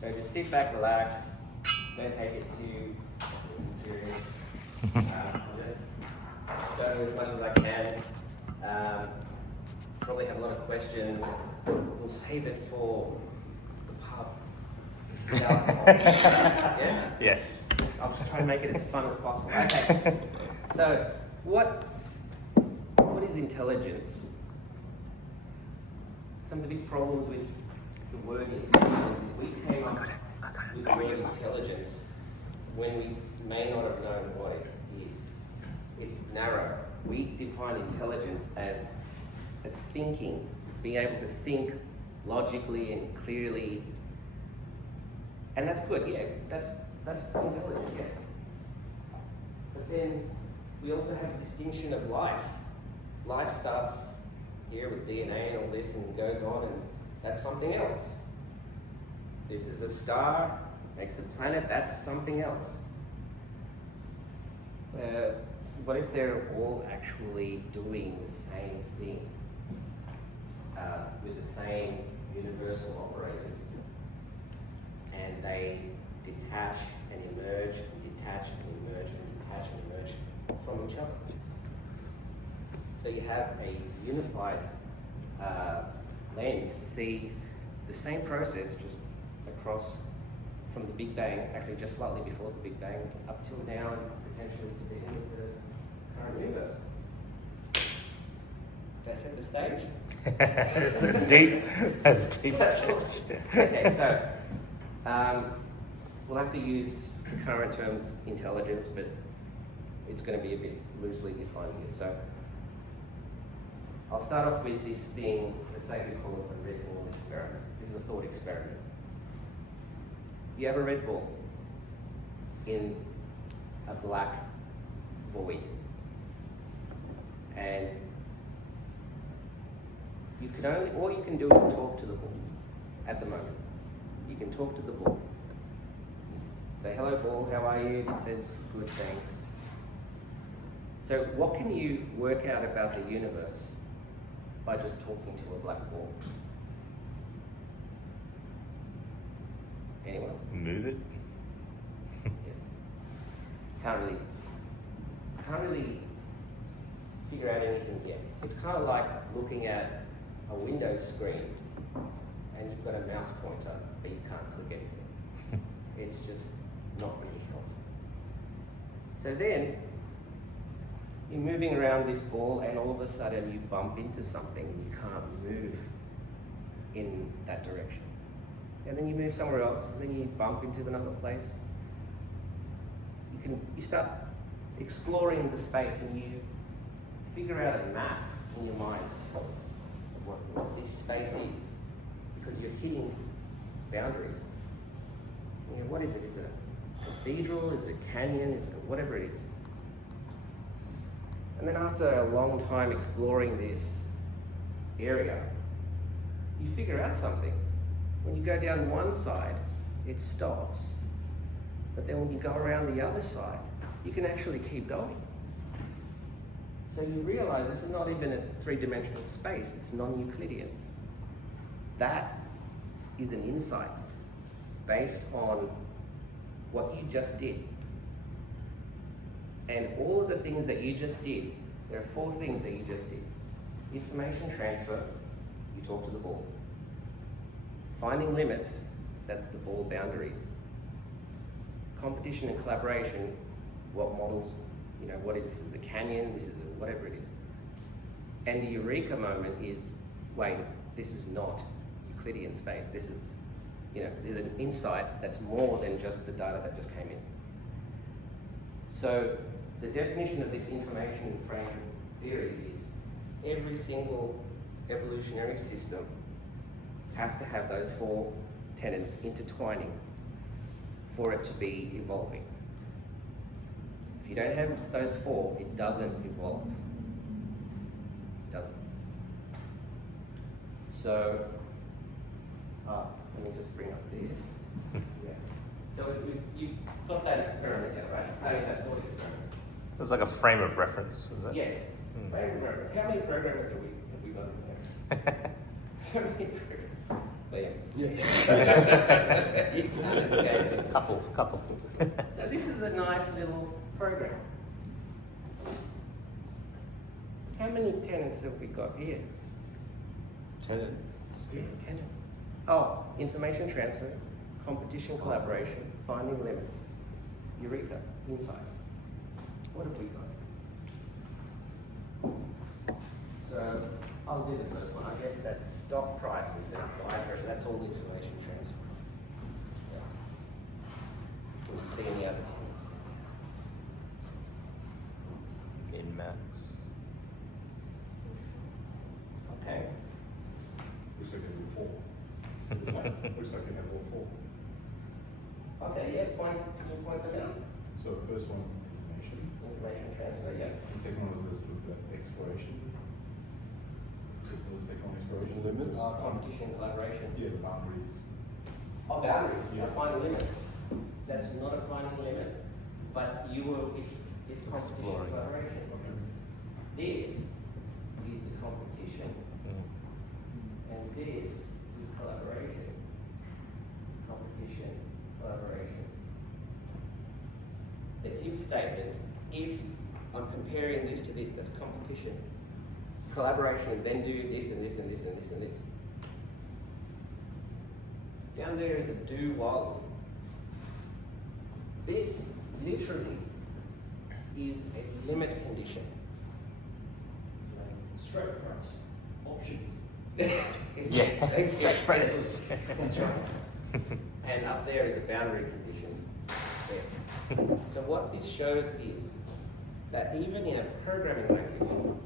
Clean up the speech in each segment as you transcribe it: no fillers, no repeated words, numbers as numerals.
So just sit back, relax, don't take it too serious. I'll just go as much as I can. Probably have a lot of questions. We'll save it for the pub. The alcohol. Yes? Yes. I'll just try and make it as fun as possible. Okay. So, what is intelligence? Some of the big problems with the word intelligence is we came up with the word intelligence when we may not have known what it is. It's narrow. We define intelligence as thinking, being able to think logically and clearly, and that's good. Yeah, that's intelligence. Yes. But then we also have a distinction of life. Life starts here with DNA and all this and goes on, and that's something else. This is a star, makes a planet, that's something else. What if they're all actually doing the same thing with the same universal operators, and they detach and emerge, and detach and emerge, and detach and emerge from each other? So you have a unified lens to see the same process just across from the Big Bang, actually just slightly before the Big Bang, up till now and potentially to the end of the current universe. Did I set the stage? That's deep. That's deep. Okay, so we'll have to use the current terms intelligence, but it's going to be a bit loosely defined here. So I'll start off with this thing, let's say we call it the red ball experiment. This is a thought experiment. You have a red ball in a black void, and you can only, all you can do is talk to the ball at the moment. You can talk to the ball. Say, hello ball, how are you? It says, good, thanks. So what can you work out about the universe by just talking to a black ball? Anyone? Move it. Yeah. Can't really figure out anything yet. It's kind of like looking at a Windows screen and you've got a mouse pointer, but you can't click anything. It's just not really helpful. So then, you're moving around this ball and all of a sudden you bump into something and you can't move in that direction. And then you move somewhere else, and then you bump into another place. You start exploring the space and you figure out a map in your mind of what this space is, because you're hitting boundaries. You know, what is it? Is it a cathedral? Is it a canyon? Is it whatever it is? And then after a long time exploring this area, you figure out something. When you go down one side, it stops. But then when you go around the other side, you can actually keep going. So you realize this is not even a three-dimensional space, it's non-Euclidean. That is an insight based on what you just did. And all of the things that you just did, there are 4 things that you just did. Information transfer, you talk to the ball. Finding limits, that's the ball boundaries. Competition and collaboration, what models, you know, what is this? This is a canyon, this is a whatever it is. And the Eureka moment is, wait, this is not Euclidean space. This is, you know, there's an insight that's more than just the data that just came in. So the definition of this information frame theory is every single evolutionary system has to have those 4 tenets intertwining for it to be evolving. If you don't have those 4, it doesn't evolve. It doesn't. So, let me just bring up this. Yeah. So you've got that experiment yet, right? I mean, that thought experiment. It's like a frame of reference, is it? Yeah. Frame of reference. How many programmers have we got in there? How many programmers? Liam. Yeah. You can't escape it. Couple. So this is a nice little program. How many tenets have we got here? Tenant. Tenets. Oh, information transfer, competition, collaboration, finding limits, Eureka, insight. What have we got? So I'll do the first one. I guess that stock prices, that's all information transfer. Yeah. Can you see any other tenets? In max. Okay. Looks like it will Looks like it have all four. Okay, yeah, can you point them out? So the first one, information. Information transfer, yeah. The second one was the exploration. What was the second one, exploration? Limits. Competition, collaboration. Yeah, the boundaries. Oh, boundaries, Yeah. finding limits. That's not a finding limit, but it's competition, Exploring. collaboration. Okay. This is the competition, and this is collaboration. Competition, collaboration. The if statement, if I'm comparing this to this, that's competition. Collaboration, then do this and this and this and this and this. Down there is a do while. This literally is a limit condition. Stroke price, options. Yeah. Price. That's right. And up there is a boundary condition. There. So what this shows is that even in a programming language,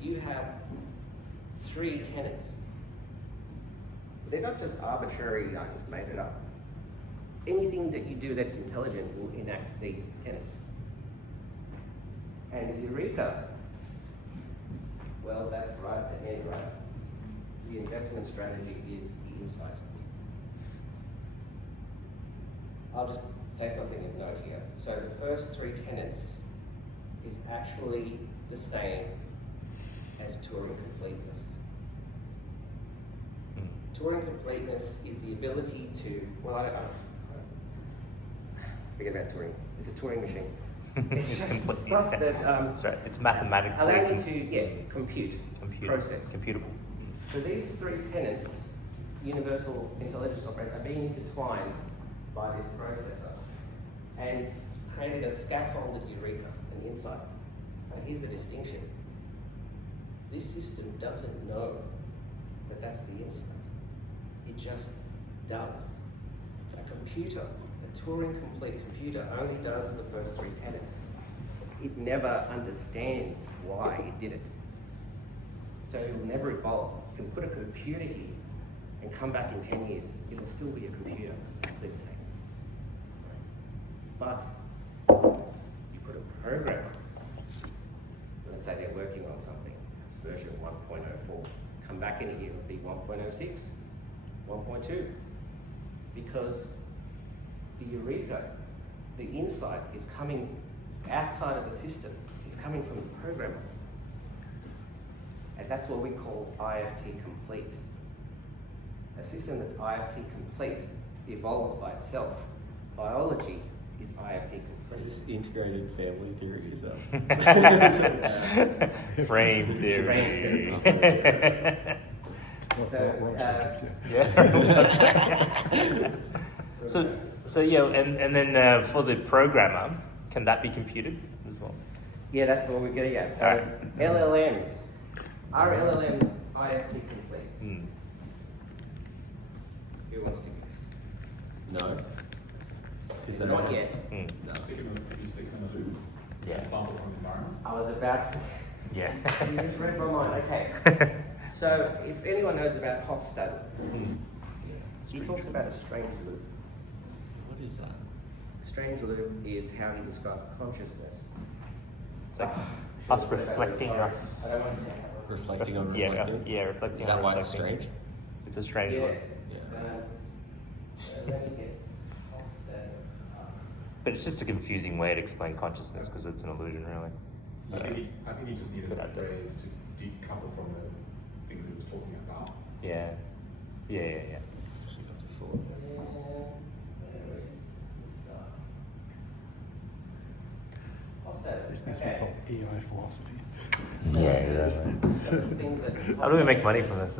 you have three tenets. They're not just arbitrary, I just made it up. Anything that you do that's intelligent will enact these tenets. And Eureka, well, that's right at the end, right? The investment strategy is the insight. I'll just say something of note here. So the first three tenets is actually the same as Turing completeness. Turing completeness is the ability to, well, I forget about Turing. It's a Turing machine. It's just complete. stuff that That's right. It's mathematically allow you to compute, process. computable. So these three tenets, universal intelligence operator, are being intertwined by this processor. And it's created a scaffold at Eureka, an insight. Now here's the distinction. This system doesn't know that that's the insight. It just does. A computer, a Turing complete computer, only does the first three tenets. It never understands why it did it. So it will never evolve. You can put a computer here and come back in 10 years, it will still be a computer, exactly the same. But you put a program, let's say they're working on something, it's version 1.04, come back in a year, it'll be 1.06, 1.2, because the Eureka, the insight is coming outside of the system, it's coming from the programmer. And that's what we call IFT complete. A system that's IFT complete evolves by itself. Biology is IFT Is complete. this integrated family theory? Is that? Frame theory. Frame theory. Yeah. So yeah, and then for the programmer, can that be computed as well? Yeah, that's what we're getting at. So Alright. LLMs. Are LLMs IFT complete? Who wants to guess? No. Is that Not right? yet. No. Stick in the loop. Yeah. Sample from the environment. I was about to. Yeah. You just read my mind. Okay. So if anyone knows about Hofstadter, he talks about a strange loop. What is that? A strange loop is how he described consciousness. It's like us reflecting us. I don't want to say how. Reflecting on Yeah, reflecting? yeah, reflecting Is on that why it's reflecting. strange? It's a strange Yeah. look. So then he gets Hofstadter. But it's just a confusing way to explain consciousness because it's an illusion, really. I think he just needed Good a idea. phrase to decouple from the things he was talking about. Yeah. Yeah. Actually got to sort. This needs to be called AI philosophy. Yeah, exactly. How do we make money from this?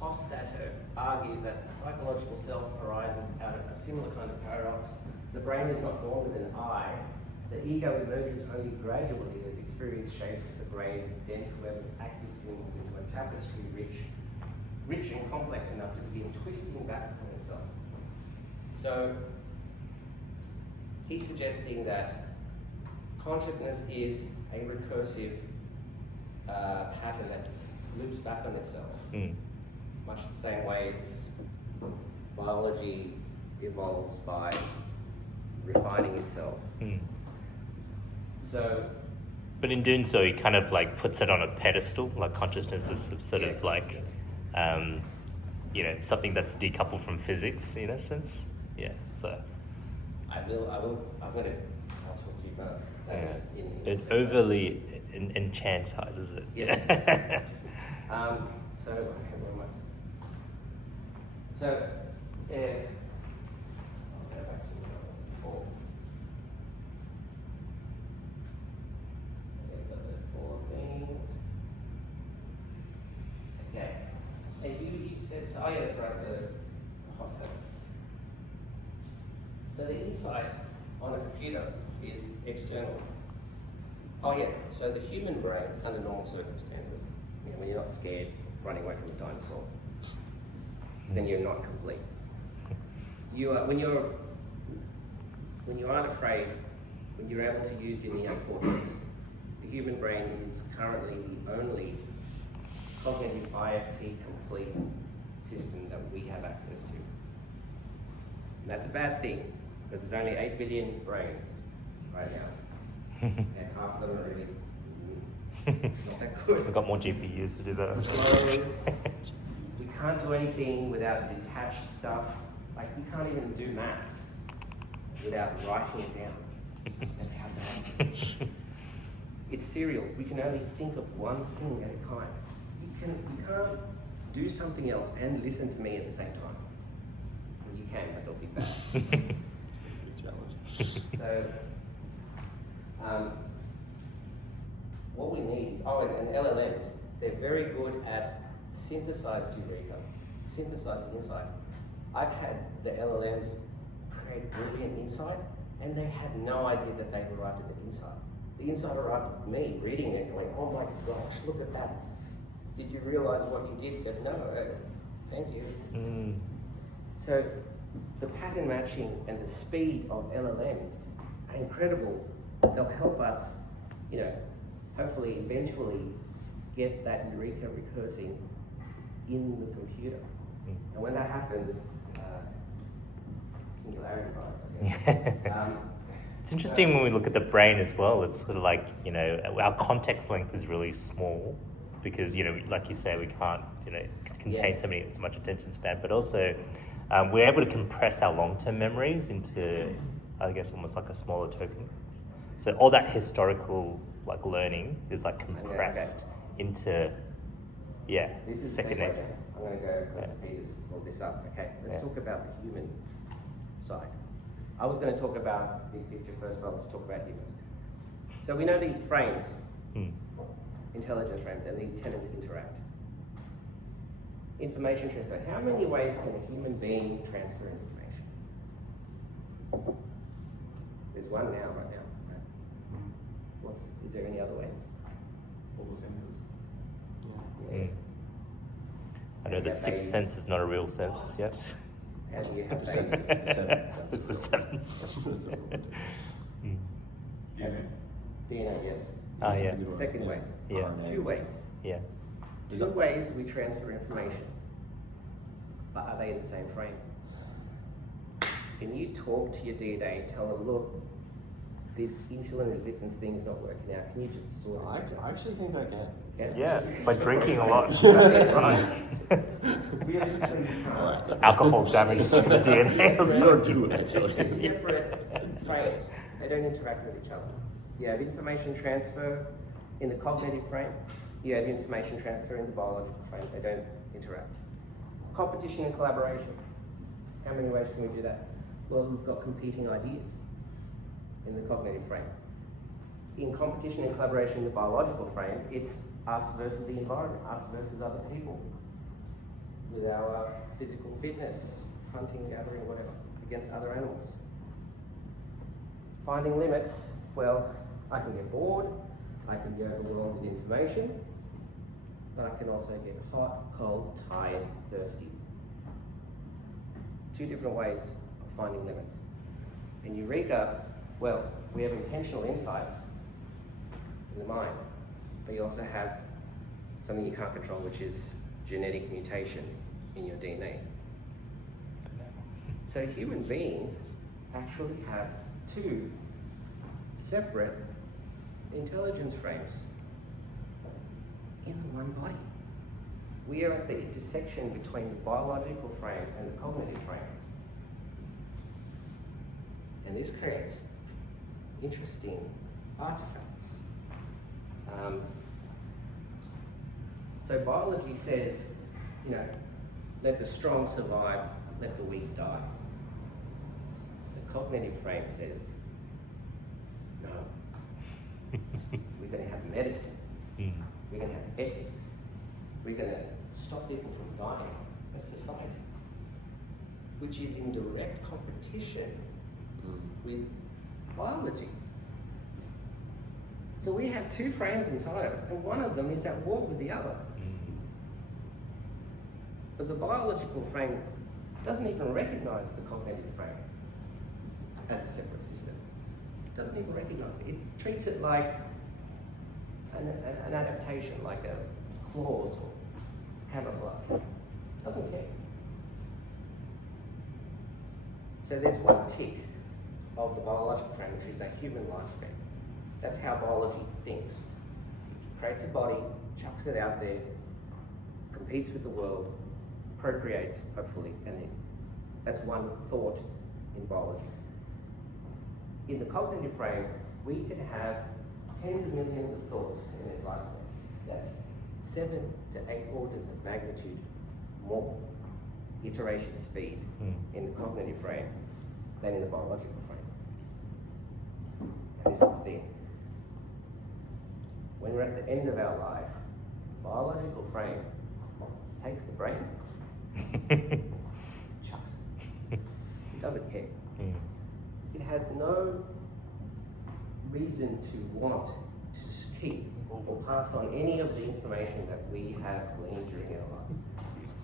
Hofstadter argues that the psychological self arises out of a similar kind of paradox. The brain is not born with an eye. The ego emerges only gradually as experience shapes the brain's dense web of active symbols into a tapestry rich and complex enough to begin twisting back from itself. So he's suggesting that consciousness is a recursive pattern that loops back on itself, much the same way as biology evolves by refining itself. So, but in doing so, he kind of like puts it on a pedestal, like consciousness is sort of like, something that's decoupled from physics in a sense. Yeah, so. I'm going to, I'll talk to you about that. It overly enchantizes it. Yes. So, I'll go back to the four. The four things. Okay. And you said, oh yeah, that's right, the hospital. So the insight on a computer is external. Oh yeah, so the human brain, under normal circumstances, when you're not scared running away from a dinosaur, then you're not complete. You are, when you aren't afraid, when you're able to use your neocortex, the human brain is currently the only cognitive IFT complete system that we have access to. And that's a bad thing, because there's only 8 billion brains right now. And half of them are really not that good. We've got more GPUs to do that. So we can't do anything without detached stuff. Like we can't even do maths without writing it down. That's how bad it is. It's serial. We can only think of one thing at a time. You can't do something else and listen to me at the same time. Well, you can, but they'll be bad. So, what we need is, and LLMs, they're very good at synthesized Eureka, synthesized insight. I've had the LLMs create brilliant insight, and they had no idea that they've arrived at the insight. The insight arrived at me, reading it, going, oh my gosh, look at that. Did you realize what you did? He goes, no, thank you. So, the pattern matching and the speed of LLMs are incredible. They'll help us, hopefully eventually get that Eureka recursing in the computer. And when that happens, singularity arrives. It's interesting when we look at the brain as well. It's sort of like, our context length is really small because, like you say, we can't, contain so much attention span, but also we're able to compress our long-term memories into, I guess, almost like a smaller token. So all that historical learning is compressed into This is second nature. I'm going to go because Peter's pulled this up. Okay, let's talk about the human side. I was going to talk about big picture first, but let's talk about humans. So we know these frames, intelligence frames, and these tenets interact. Information transfer. How many ways can a human being transfer information? There's one now, right now. Is there any other way? All the senses. Yeah. I know the sixth sense is not a real sense yet. How do you have The babies? seven. It's the seventh sense. DNA. DNA, yes. Ah, yeah. That's a good one. Second way. Yeah. RNA Two ways. Yeah. Two ways we transfer information. But are they in the same frame? Can you talk to your DNA and tell them, look, this insulin resistance thing is not working out. Can you just sort it out? I actually think I can. Yeah, by drinking a lot. Realistically, you can't. Alright. Alcohol damage to the DNA. Or do it, I tell They're you. separate frames. They don't interact with each other. You have information transfer in the cognitive frame. You have information transfer in the biological frame, they don't interact. Competition and collaboration. How many ways can we do that? Well, we've got competing ideas in the cognitive frame. In competition and collaboration in the biological frame, it's us versus the environment, us versus other people, with our physical fitness, hunting, gathering, whatever, against other animals. Finding limits, well, I can get bored, I can be overwhelmed with information, but I can also get hot, cold, tired, thirsty. Two different ways of finding limits. In Eureka, well, we have intentional insight in the mind, but you also have something you can't control, which is genetic mutation in your DNA. So human beings actually have two separate intelligence frames in the one body. We are at the intersection between the biological frame and the cognitive frame. And this creates interesting artifacts. So biology says, let the strong survive, let the weak die. The cognitive frame says, no. We're going to have medicine. We're going to have ethics. We're going to stop people from dying. That's society, which is in direct competition with biology. So we have two frames inside of us, and one of them is at war with the other. But the biological frame doesn't even recognize the cognitive frame as a separate system. It doesn't even recognize it. It treats it like an adaptation, like a clause or camouflage. Doesn't care. So there's one tick of the biological frame, which is a human lifespan. That's how biology thinks. It creates a body, chucks it out there, competes with the world, procreates, hopefully, and then that's one thought in biology. In the cognitive frame, we can have tens of millions of thoughts in its lifespan. That's 7 to 8 orders of magnitude more iteration speed in the cognitive frame than in the biological frame. And this is the thing. When we're at the end of our life, the biological frame takes the brain, chucks it. It doesn't care. It has no reason to want to keep or pass on any of the information that we have gleaned during our lives.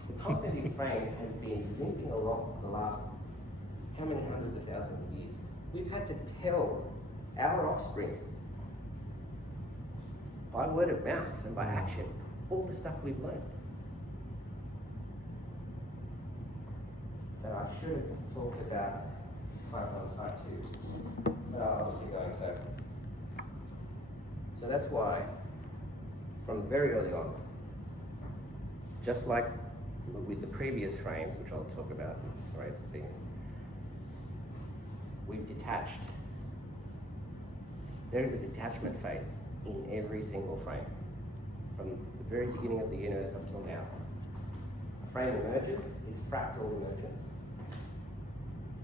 The cognitive frame has been limping along for the last how many hundreds of thousands of years. We've had to tell our offspring by word of mouth and by action all the stuff we've learned. So I should have talked about type 1, type 2. No, I'll just keep going. So that's why, from very early on, just like with the previous frames, which I'll talk about, sorry, it's a thing, we've detached. There is a detachment phase in every single frame, from the very beginning of the universe up till now. A frame emerges, it's fractal emergence.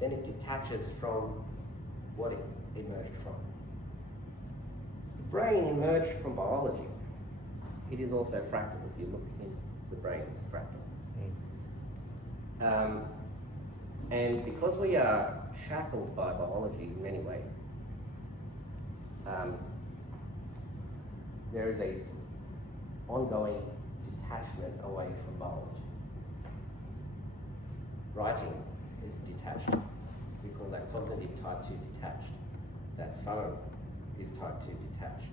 Then it detaches from what it emerged from. The brain emerged from biology. It is also fractal. If you look in the brain, it's fractal. And because we are shackled by biology in many ways, there is a ongoing detachment away from biology. Writing is detached. We call that cognitive type 2 detached. That phone is type 2 detached.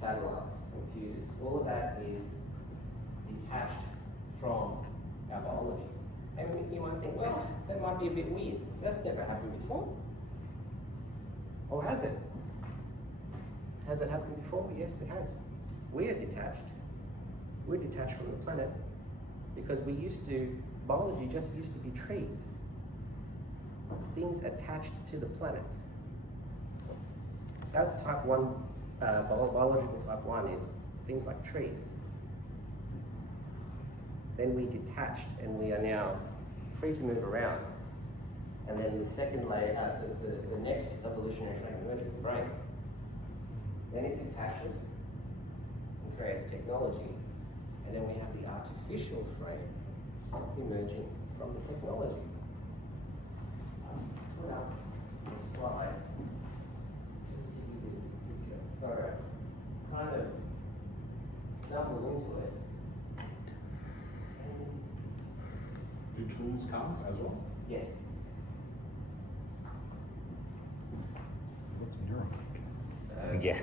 Satellites, computers, all of that is detached from our biology. And you might think, well, that might be a bit weird. That's never happened before. Or has it? Has it happened before? Yes, it has. We are detached. We're detached from the planet because biology just used to be trees. Things attached to the planet. That's type 1, biological type 1 is things like trees. Then we detached and we are now free to move around. And then the second layer, the next evolutionary frame emerges the brain. Then it detaches and creates technology. And then we have the artificial frame emerging from the technology. Put up the slide just to give you the picture. Sorry, I kind of stumbled into it. Do tools count as well? Yes. What's Neuralink? So Yeah.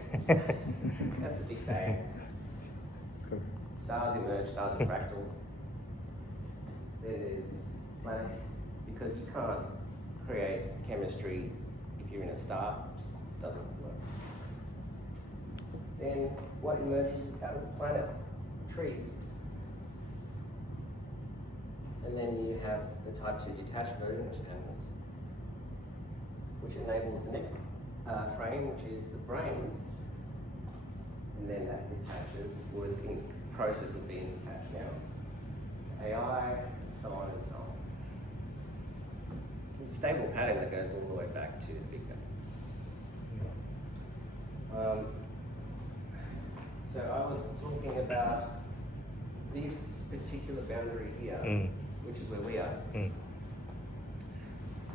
that's a big bang. Stars emerge, stars are fractal. There's planets, because you can't create chemistry if you're in a star, it just doesn't work. Then what emerges out of the planet? Trees. And then you have the type 2 detached version, which is animals, which enables the next frame, which is the brains. And then that detaches, or is in process of being detached now. AI, so on and so on. There's a stable pattern that goes all the way back to the Big Bang. So I was talking about this particular boundary here, which is where we are.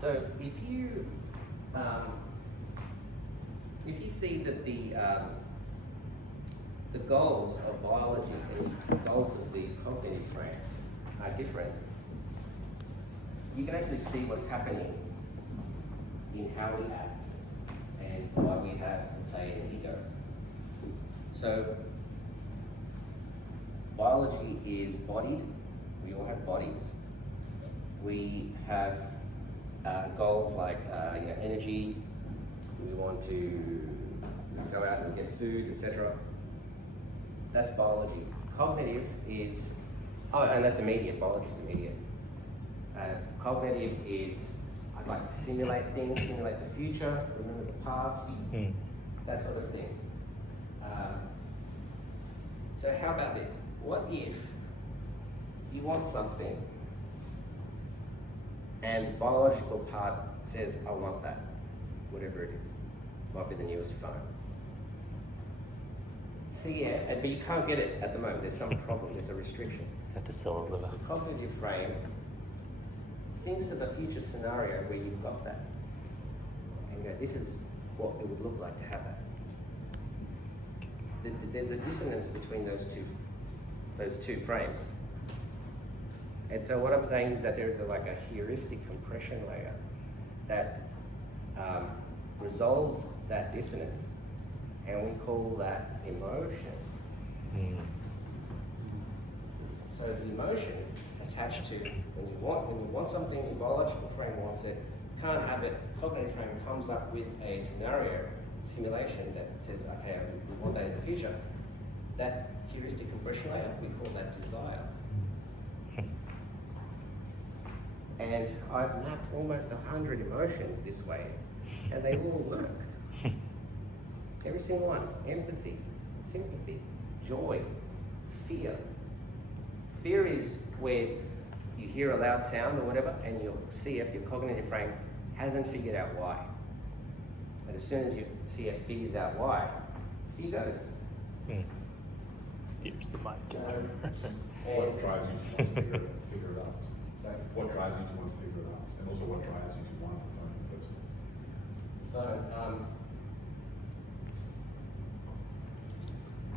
So if you see that the goals of biology and the goals of the cognitive frame are different, you can actually see what's happening in how we act and why we have, let's say, an ego. So biology is bodied. We all have bodies. We have goals like energy. We want to go out and get food, etc. That's biology. Cognitive is, and that's immediate. Biology is immediate. Cognitive is, I'd like to simulate things, simulate the future, remember the past, that sort of thing. So how about this? What if you want something and the biological part says, I want that, whatever it is. Might be the newest phone. See, but you can't get it at the moment. There's some problem, there's a restriction. You have to sell a liver. The cognitive frame thinks of a future scenario where you've got that. And you go, this is what it would look like to have that. There's a dissonance between those two frames. And so what I'm saying is that there's like a heuristic compression layer that resolves that dissonance, and we call that emotion. So the emotion attached to when you want something, your biological frame wants it, can't have it. Cognitive frame comes up with a scenario simulation that says, okay, we want that in the future. That heuristic compression layer, we call that desire. And I've mapped almost 100 emotions this way, and they all work. Every single one. Empathy, sympathy, joy, fear. Fear is where you hear a loud sound or whatever, and your CF, your cognitive frame, hasn't figured out why. But as soon as your CF figures out why, fear goes. Here's the mic. What drives you to want to figure it out? Sorry? What drives you to want to figure it out? And also what drives you to want to find it in the first place? So,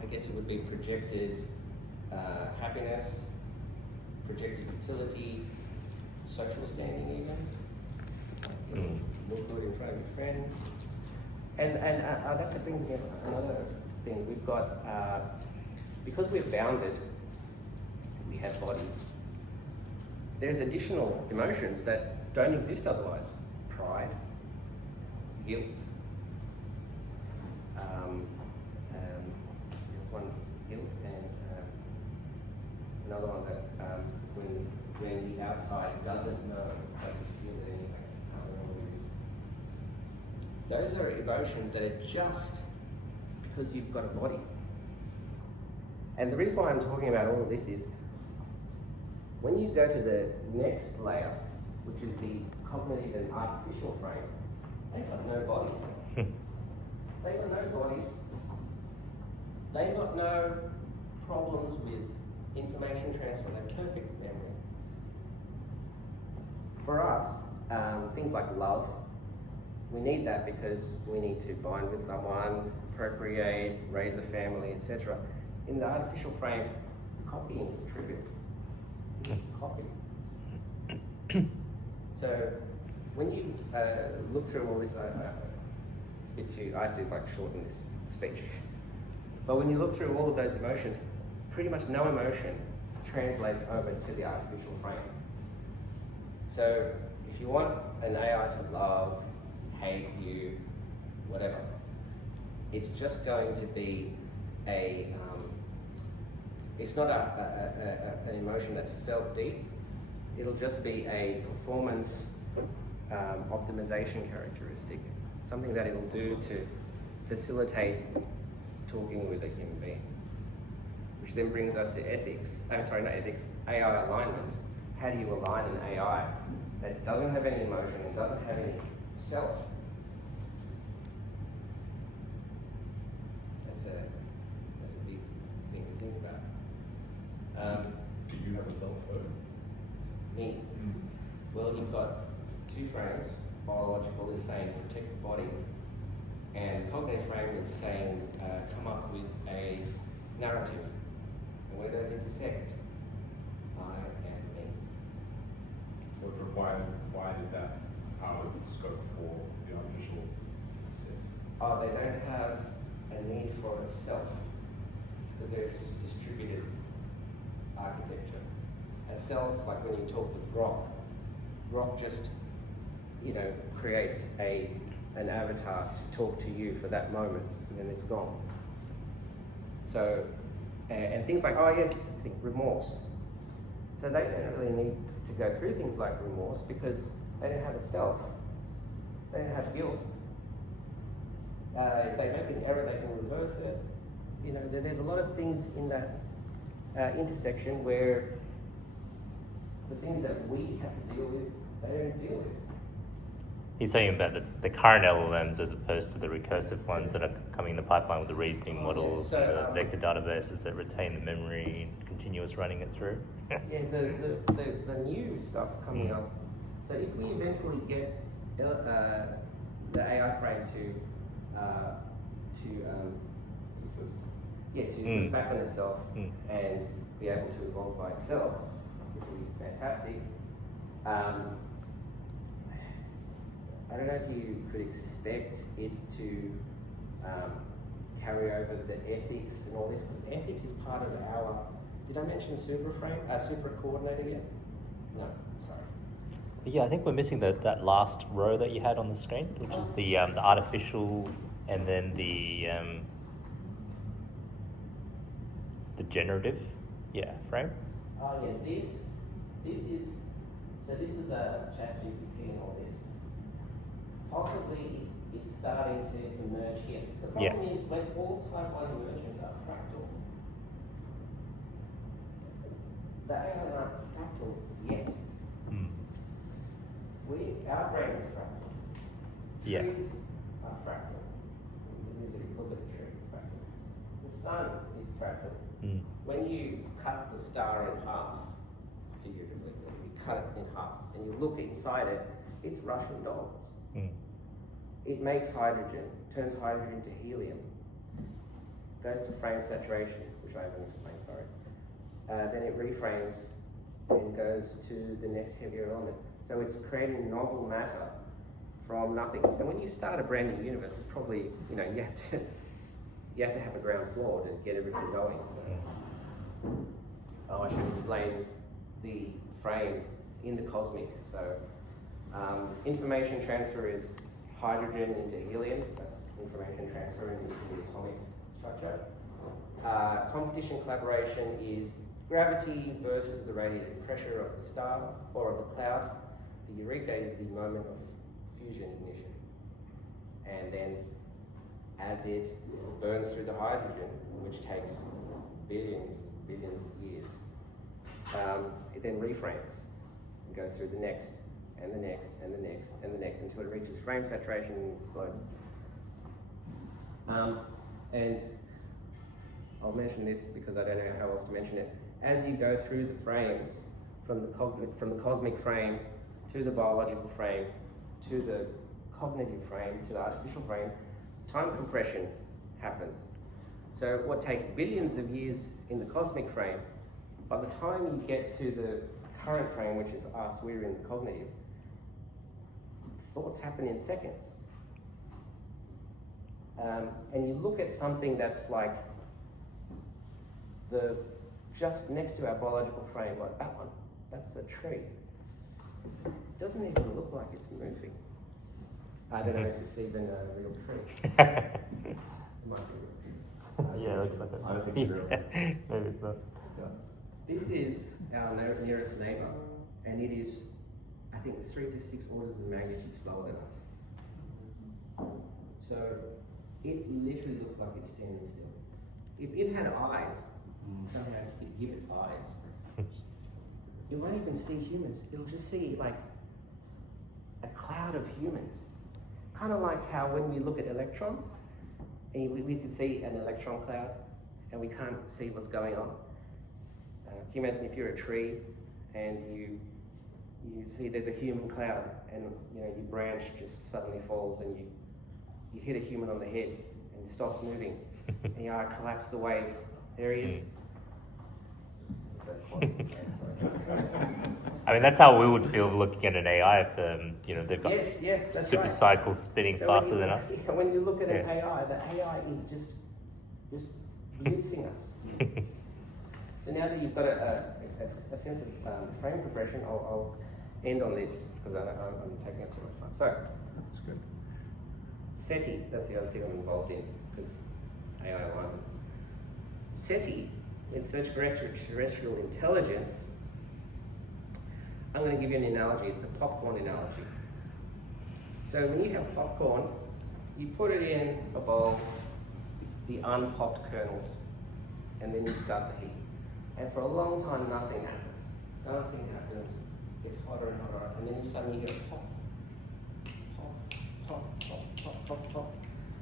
I guess it would be projected happiness, projected utility, social standing even. Look good in front of your friends. And that brings me up another thing. We've got, because we're bounded, we have bodies, there's additional emotions that don't exist otherwise. Pride, guilt. There's one, guilt, and another one that when the outside doesn't know, but you feel it anyway. I don't know what it is. Those are emotions that are just because you've got a body. And the reason why I'm talking about all of this is, when you go to the next layer, which is the cognitive and artificial frame, they've got no bodies. They've got no bodies. They've got no problems with information transfer. They're perfect memory. For us, things like love, we need that because we need to bond with someone, procreate, raise a family, etc. In the artificial frame, copying is trivial. You just copy. So when you look through all this, it's a bit too, I have to like shorten this speech. But when you look through all of those emotions, pretty much no emotion translates over to the artificial frame. So if you want an AI to love, hate you, whatever, it's just going to be it's not an emotion that's felt deep. It'll just be a performance optimization characteristic, something that it'll do to facilitate talking with a human being. Which then brings us to ethics. Sorry, not ethics, AI alignment. How do you align an AI that doesn't have any emotion and doesn't have any self? That's a big thing to think about. Do you have a self though? Me? Well, you've got two frames. Biological is saying protect the body, and cognitive frame is saying come up with a narrative. And where those intersect, I am me. Why is that out of scope for the artificial set? Oh, they don't have a need for a self because they're just distributed architecture. A self, like when you talk to Grok just, creates an avatar to talk to you for that moment, and then it's gone. So, and things like, remorse. So they don't really need to go through things like remorse because they don't have a self. They don't have guilt. If they make an error, they can reverse it. There's a lot of things in that intersection where the things that we have to deal with, they don't deal with. He's saying about the current LLMs as opposed to the recursive ones that are coming in the pipeline with the reasoning models, So, and the vector databases that retain the memory and continuous running it through. Yeah, the new stuff coming up. So if we eventually get the AI frame to look back on itself and be able to evolve by itself, which would be fantastic. I don't know if you could expect it to carry over the ethics and all this, because ethics is part of our. Did I mention super coordinator yet? No, sorry. Yeah, I think we're missing that last row that you had on the screen, which is the artificial, and then the generative, frame. Oh yeah, this is a ChatGPT and all this. Possibly it's starting to emerge here. The problem is when all type 1 emergence are fractal. The AIs aren't fractal yet. Our brain is fractal. Trees are fractal. Look at the tree, it's fractal. The sun is fractal. When you cut the star in half, figuratively, you cut it in half, and you look inside it, it's Russian dolls. It makes hydrogen, turns hydrogen to helium, goes to frame saturation, which I haven't explained, sorry. Then it reframes and goes to the next heavier element. So it's creating novel matter from nothing. And when you start a brand new universe, it's probably, you have to have a ground floor to get everything going. So, I should explain the frame in the cosmic. So information transfer is hydrogen into helium. That's information transfer into the atomic structure. Competition collaboration is gravity versus the radiative pressure of the star or of the cloud. The Eureka is the moment of fusion ignition. And then as it burns through the hydrogen, which takes billions of years, it then reframes and goes through the next, and the next, and the next, and the next, until it reaches frame saturation and explodes. And I'll mention this because I don't know how else to mention it. As you go through the frames, from the cosmic frame to the biological frame, to the cognitive frame, to the artificial frame, time compression happens. So what takes billions of years in the cosmic frame, by the time you get to the current frame, which is us, we're in the cognitive, thoughts happen in seconds. And you look at something that's like just next to our biological frame, like that one, that's a tree. It doesn't even look like it's moving. I don't know if it's even a real tree. It might be real. Yeah, it looks like it. I don't think it's real. Maybe it's not. This is our nearest neighbour, and it is, I think, 3 to 6 orders of magnitude slower than us. So it literally looks like it's standing still. If it had eyes, somehow you could give it eyes. You won't even see humans. It'll just see like a cloud of humans. Kind of like how when we look at electrons, and we can see an electron cloud, and we can't see what's going on. Can you imagine if you're a tree and you see there's a human cloud, and your branch just suddenly falls, and you hit a human on the head and it stops moving, and you collapse the wave. There he is. I mean, that's how we would feel looking at an AI if they've got yes, that's super right. cycles spinning faster than us. When you look at an AI, the AI is just blitzing us. So now that you've got a sense of frame compression, I'll end on this because I'm taking up too much time. So, That's good. SETI, that's the other thing I'm involved in because it's AI alignment. SETI, in Search for Extraterrestrial Intelligence, I'm going to give you an analogy. It's the popcorn analogy. So when you have popcorn, you put it in a bowl, the unpopped kernels, and then you start the heat. And for a long time, nothing happens. Nothing happens. It's hotter and hotter, and then you suddenly hear pop, pop, pop, pop, pop, pop, pop.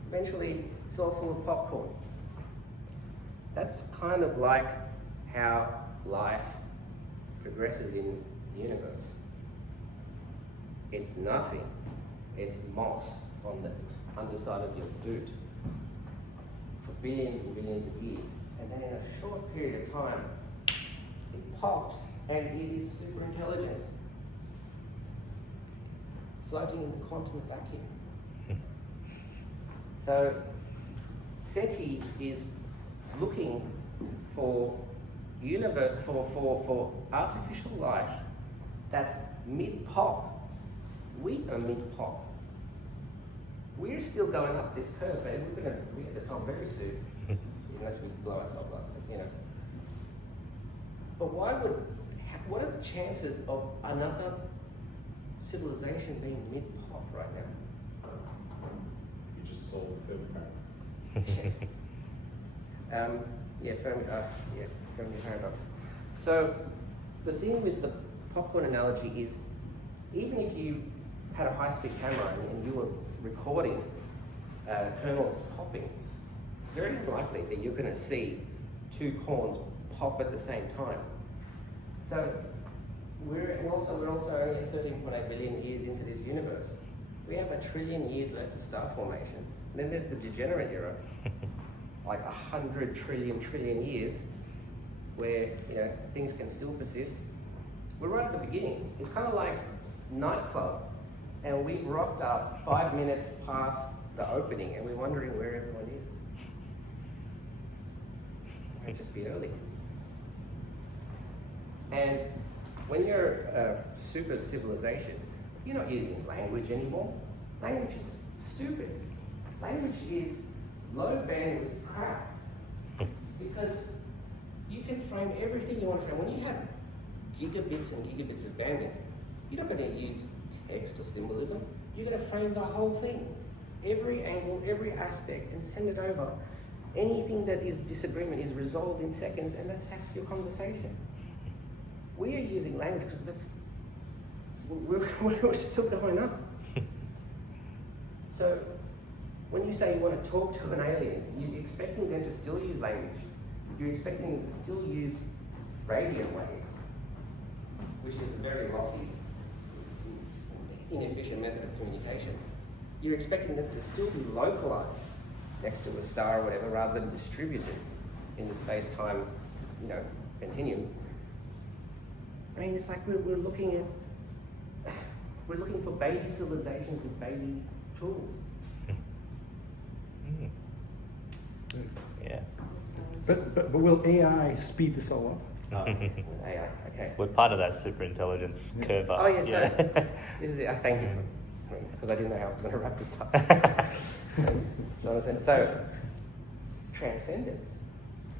Eventually, it's all full of popcorn. That's kind of like how life progresses in the universe. It's nothing. It's moss on the underside of your boot for billions and billions of years. And then in a short period of time, it pops and it is super intelligent, floating in the quantum vacuum. So SETI is looking for for artificial life that's mid-pop. We are mid-pop. We're still going up this curve, and we're going to be at the top very soon, unless we blow ourselves up, But what are the chances of another civilization being mid-pop right now? You just solved the Fermi paradox. Fermi paradox. So the thing with the popcorn analogy is, even if you had a high-speed camera and you were recording kernels popping, very likely that you're going to see 2 corns pop at the same time. So we're also only 13.8 billion years into this universe. We have 1 trillion years left of star formation. And then there's the degenerate era, like 100 trillion years, where things can still persist. We're right at the beginning. It's kind of like nightclub, and we've rocked up 5 minutes past the opening, and we're wondering where everyone is. It might just be early. And when you're a super civilization, you're not using language anymore. Language is stupid. Language is low bandwidth crap. Because you can frame everything you want to frame. When you have gigabits and gigabits of bandwidth, you're not going to use text or symbolism. You're going to frame the whole thing, every angle, every aspect, and send it over Anything that is disagreement is resolved in seconds, and that's your conversation. We are using language because we're still going up. So when you say you want to talk to an alien, you're expecting them to still use language. You're expecting them to still use radio waves, which is a very lossy, inefficient method of communication. You're expecting them to still be localized next to a star or whatever, rather than distributed in the space-time, continuum. I mean, it's like we're looking for baby civilizations with baby tools. Yeah. But will AI speed this all up? AI, okay. We're part of that super intelligence curve up. Oh, yes, Yeah. This is it. Thank you because I didn't know how I was going to wrap this up. Jonathan, so transcendence.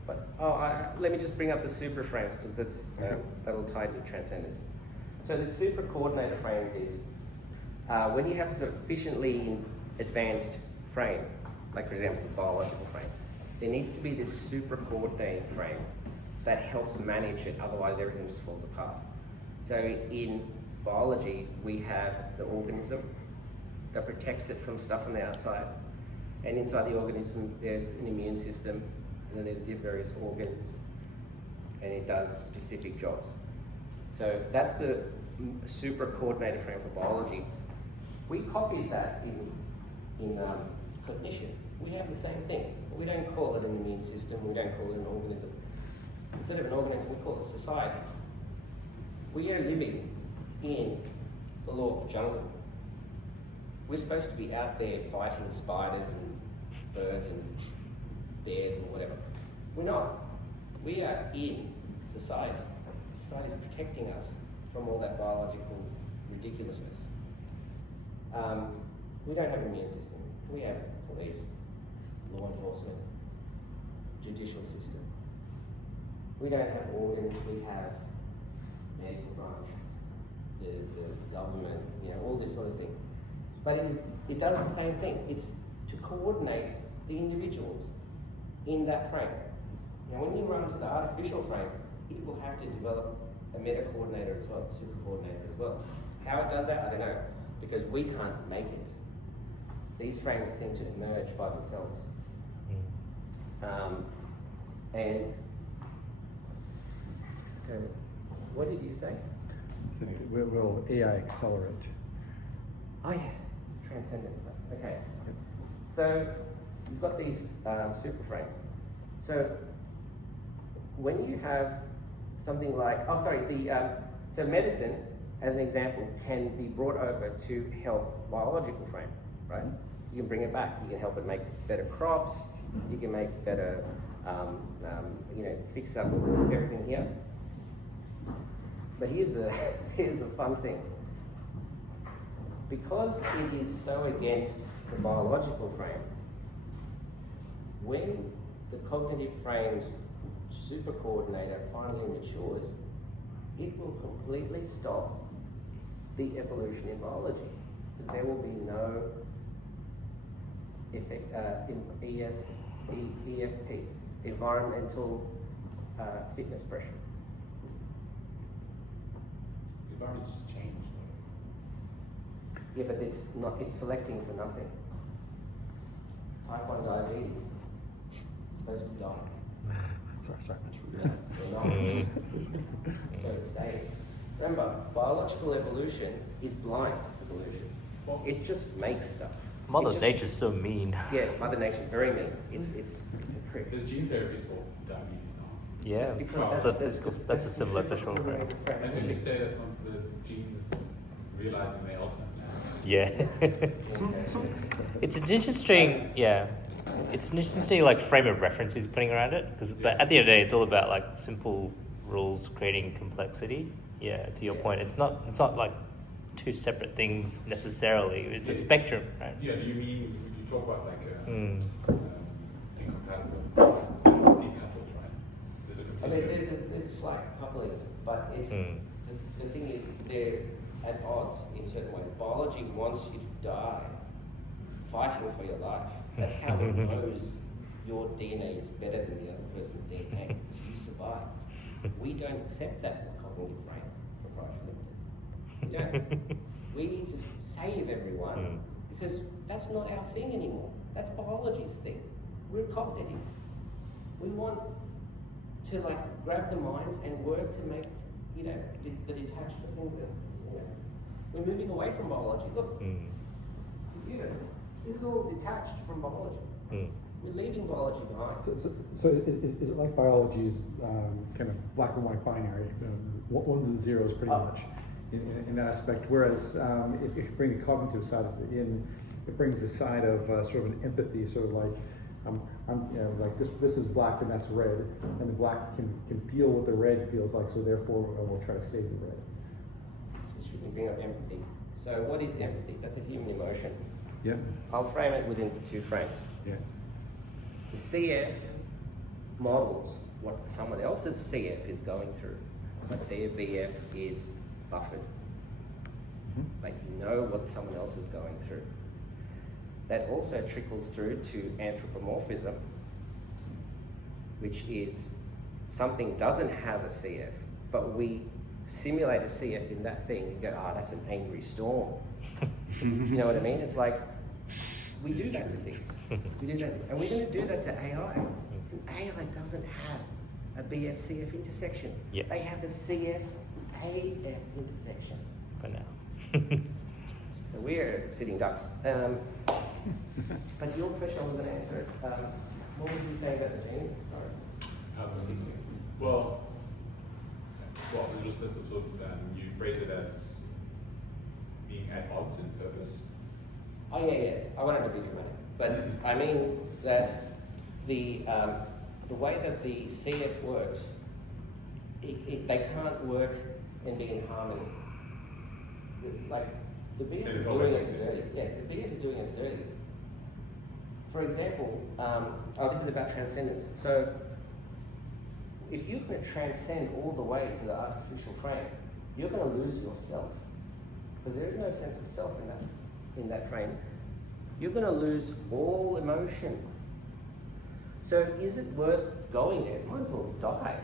But let me just bring up the super frames because that'll tie to transcendence. So the super coordinator frames is when you have a sufficiently advanced frame, like for example the biological frame, there needs to be this super coordinating frame that helps manage it, otherwise everything just falls apart. So in biology, we have the organism that protects it from stuff on the outside. And inside the organism, there's an immune system, and then there's various organs, and it does specific jobs. So that's the super coordinated frame for biology. We copied that in cognition. We have the same thing. But we don't call it an immune system, we don't call it an organism. Instead of an organism, we call it society. We are living in the law of the jungle. We're supposed to be out there fighting spiders and birds and bears and whatever. We're not. We are in society. Society is protecting us from all that biological ridiculousness. We don't have an immune system. We have police, law enforcement, judicial system. We don't have organs. We have medical branch, the government, all this sort of thing. But it does the same thing. It's to coordinate the individuals in that frame. Now, when you run to the artificial frame, it will have to develop a meta coordinator as well, super coordinator as well. How it does that, I don't know, because we can't make it. These frames seem to emerge by themselves. And so, what did you say? So will AI accelerate? Oh yeah, transcendent. Okay. So you've got these super frames. So when you have something like, so medicine, as an example, can be brought over to help biological frame, right? You can bring it back. You can help it make better crops. You can make better, fix up everything here. But here's the fun thing. Because it is so against the biological frame, when the cognitive frame's super coordinator finally matures, it will completely stop the evolution in biology. Because there will be no effect, EFP, environmental fitness pressure. The environment's just changed. Yeah, but it's selecting for nothing. Type 1 diabetes, it's supposed to die. Sorry. So it stays. Remember, biological evolution is blind evolution. It just makes stuff. Mother Nature's so mean. Yeah, Mother Nature's very mean. It's a prick. There's gene therapy for diabetes now. Yeah, It's because that's the physical. That's a civilization frame. And when you say that's not the genes realizing their ultimate plan. Yeah. It's an interesting, it's an interesting frame of reference he's putting around it. But at the end of the day, it's all about simple rules creating complexity. Yeah, to your point, it's not like two separate things necessarily. It's a spectrum, right? Yeah. Do you mean would you talk about incompatible, decoupled, right? There's a I mean, continuum. there's a slight coupling, but it's the thing is they're at odds in certain ways. Biology wants you to die fighting for your life. That's how it knows your DNA is better than the other person's DNA because you survived. We don't accept that cognitive brain proprietary limited. We need to save everyone because that's not our thing anymore. That's biology's thing. We're cognitive. We want to grab the minds and work to make the detached things that we're moving away from biology. Look, computers. This is all detached from biology. We're leaving biology behind. So is it like biology is kind of black and white binary, ones and zeros pretty much in that aspect, whereas it brings the cognitive side of it in, it brings a side of sort of an empathy, sort of like, like this is black and that's red, and the black can feel what the red feels like, so therefore we'll try to save the red. This should bring up empathy. So what is empathy? That's a human emotion. Yeah. I'll frame it within 2 frames. Yeah. The CF models what someone else's CF is going through, but their BF is buffered. Like what someone else is going through. That also trickles through to anthropomorphism, which is something doesn't have a CF, but we simulate a CF in that thing and go, that's an angry storm. You know what I mean? It's like, we do that to things. We do that, and we're going to do that to AI. And AI doesn't have a BF-CF intersection. Yep. They have a CF-AF intersection. For now. So we're sitting ducks. But your question I was going to answer, what was you saying about the genes? Well, just this sort of, you phrase it as being at odds in purpose. Oh yeah. I wanted to be dramatic, but I mean that the way that the CF works, they can't work and be in harmony. Like the BF is doing us dirty. Yeah, the BF is doing us dirty. For example, this is about transcendence. So if you can transcend all the way to the artificial frame, you're going to lose yourself, because there is no sense of self in that frame. You're going to lose all emotion. So is it worth going there? It might as well die.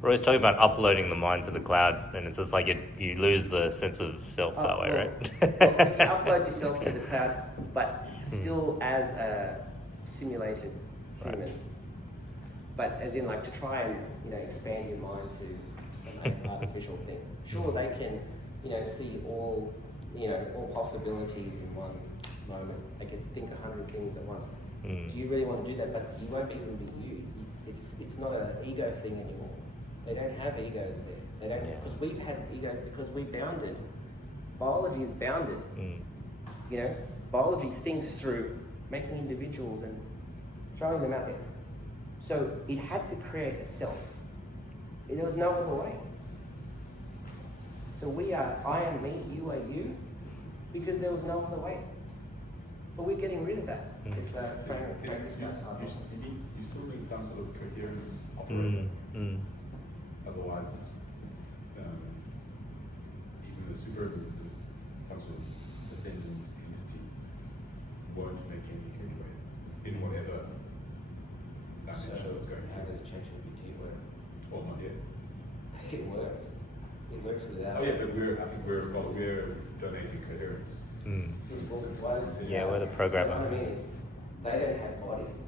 We're always talking about uploading the mind to the cloud, and it's just like you lose the sense of self that way, right? Well, if you upload yourself to the cloud, but still as a simulated human. Right. But as in to try and expand your mind to some artificial thing. Sure, they can see all possibilities in one moment. They can think 100 things at once. Do you really want to do that? But you won't be able to be you. It's not an ego thing anymore. They don't have egos there. They don't have, because we've had egos because we bounded. Biology is bounded. Biology thinks through making individuals and throwing them out there. So it had to create a self. There was no other way. So we are I am me, you are you, because there was no other way. But we're getting rid of that. It's You still need some sort of coherence operator. Otherwise, even the super, some sort of ascendant entity won't make any headway in whatever dimension it's going How to. does ChatGPT work? Well, not yet. It works. It works without. Oh yeah, but I think we're donating coherence. Yeah, we're the programmer. What I mean is, they don't have bodies.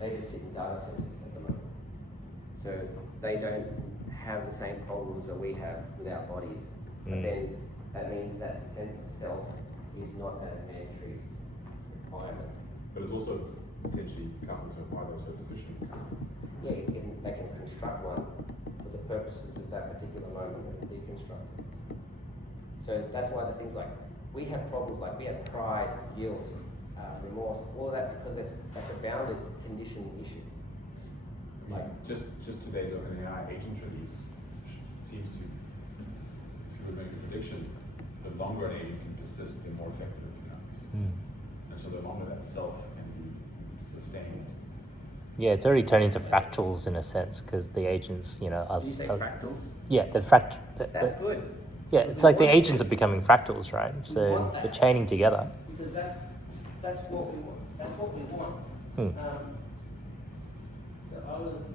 They just sit in data centers at the moment. So they don't have the same problems that we have with our bodies. But then that means that the sense of self is not a mandatory requirement. But it's also potentially coupled to why they're so deficient. Yeah, they can construct one for the purposes of that particular moment and deconstruct it. So that's why the things like, we have problems like we have pride, guilt, remorse, all of that because that's a bounded conditioning issue. Like just today's OpenAI agent release seems to, if you would make a prediction, the longer an agent can persist, the more effective it becomes. And so the longer that self can be sustained. Yeah, it's already turning to fractals in a sense because the agents, are. do you say fractals? Yeah, That's good. Yeah, it's like the agents are becoming fractals, right? So they're chaining together. Because that's what we want. That's what we want. I was.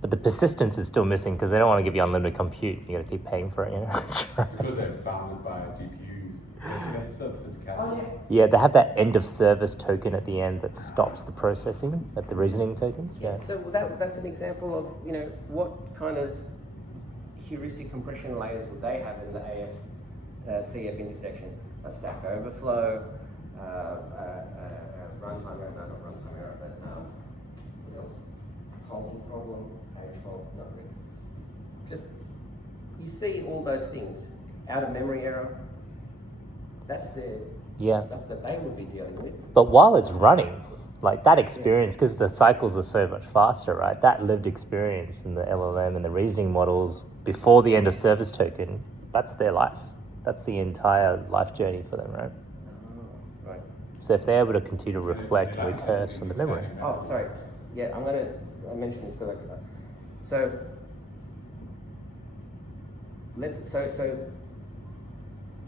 But the persistence is still missing because they don't want to give you unlimited compute. You got to keep paying for it, you know. Because they're bounded by GPUs. They still have physicality. Oh yeah. Yeah, they have that end of service token at the end that stops the processing at the reasoning tokens. Yeah. So that's an example of what kind of heuristic compression layers would they have in the AF CF intersection? A Stack Overflow, runtime error, no, not runtime error, but what else? Halting problem, AF fault, not really. Just you see all those things. Out of memory error. That's the stuff that they would be dealing with. But while it's running, like that experience, because the cycles are so much faster, right? That lived experience in the LLM and the reasoning models before the end of service token, that's their life. That's the entire life journey for them, right? Right. So if they're able to continue to reflect and recurse on the memory. Oh, sorry. Yeah, I mentioned this because so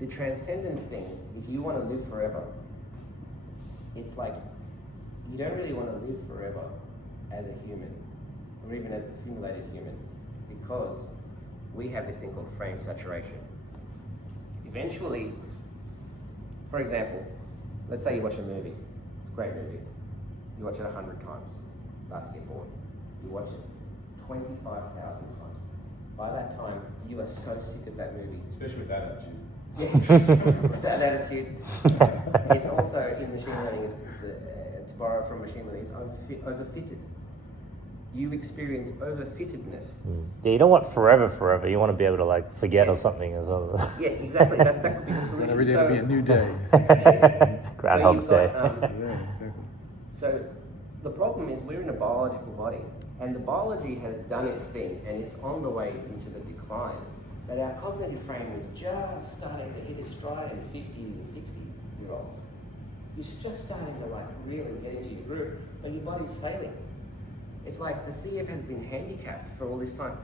the transcendence thing, if you want to live forever, it's like you don't really want to live forever as a human, or even as a simulated human, because we have this thing called frame saturation. Eventually, for example, let's say you watch a movie, it's a great movie, you watch it 100 times, start to get bored. You watch it 25,000 times. By that time, you are so sick of that movie. Especially with that attitude. Yeah, that attitude. It's also in machine learning. To borrow from machine learning, it's overfitted. You experience overfittedness. Yeah, you don't want forever. You want to be able to like forget or something as well. Yeah, exactly. That could be the solution. Every day to be a new day. Groundhog's Day. So the problem is we're in a biological body, and the biology has done its thing, and it's on the way into the decline. That our cognitive frame is just starting to hit its stride in 50 and 60-year-olds. You're just starting to like really get into your groove, and your body's failing. It's like the CF has been handicapped for all this time.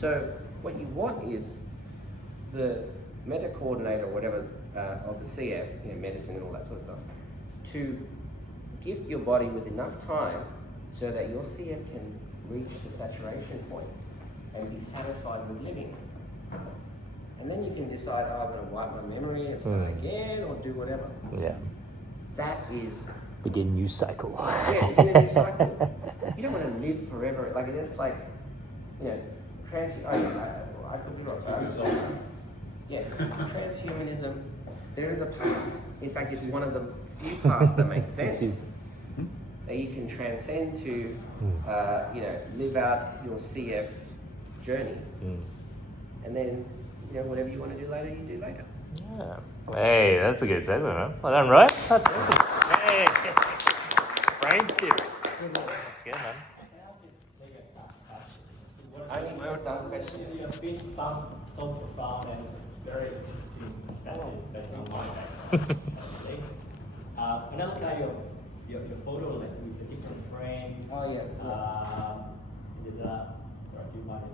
So what you want is the meta coordinator or whatever of the CF, medicine and all that sort of stuff, to gift your body with enough time so that your CF can reach the saturation point and be satisfied with living. And then you can decide, I'm going to wipe my memory and start again or do whatever. Yeah. That is... Begin new cycle. Yeah, begin a new cycle. You don't want to live forever. Like, it's like, I could be wrong. Yeah, transhumanism, there is a path. In fact, it's one of the few paths that makes sense. That you can transcend to, live out your CF journey. And then, whatever you want to do later, you do later. Yeah. Hey, that's a good segment, man. Well done, right? That's awesome. Hey. Brain theory. That's good, man. I need more dumb questions. Your speech sounds so profound and it's very interesting perspective based on my background. When I look at your photo, like with the different frames. Oh yeah. Sorry, do you mind?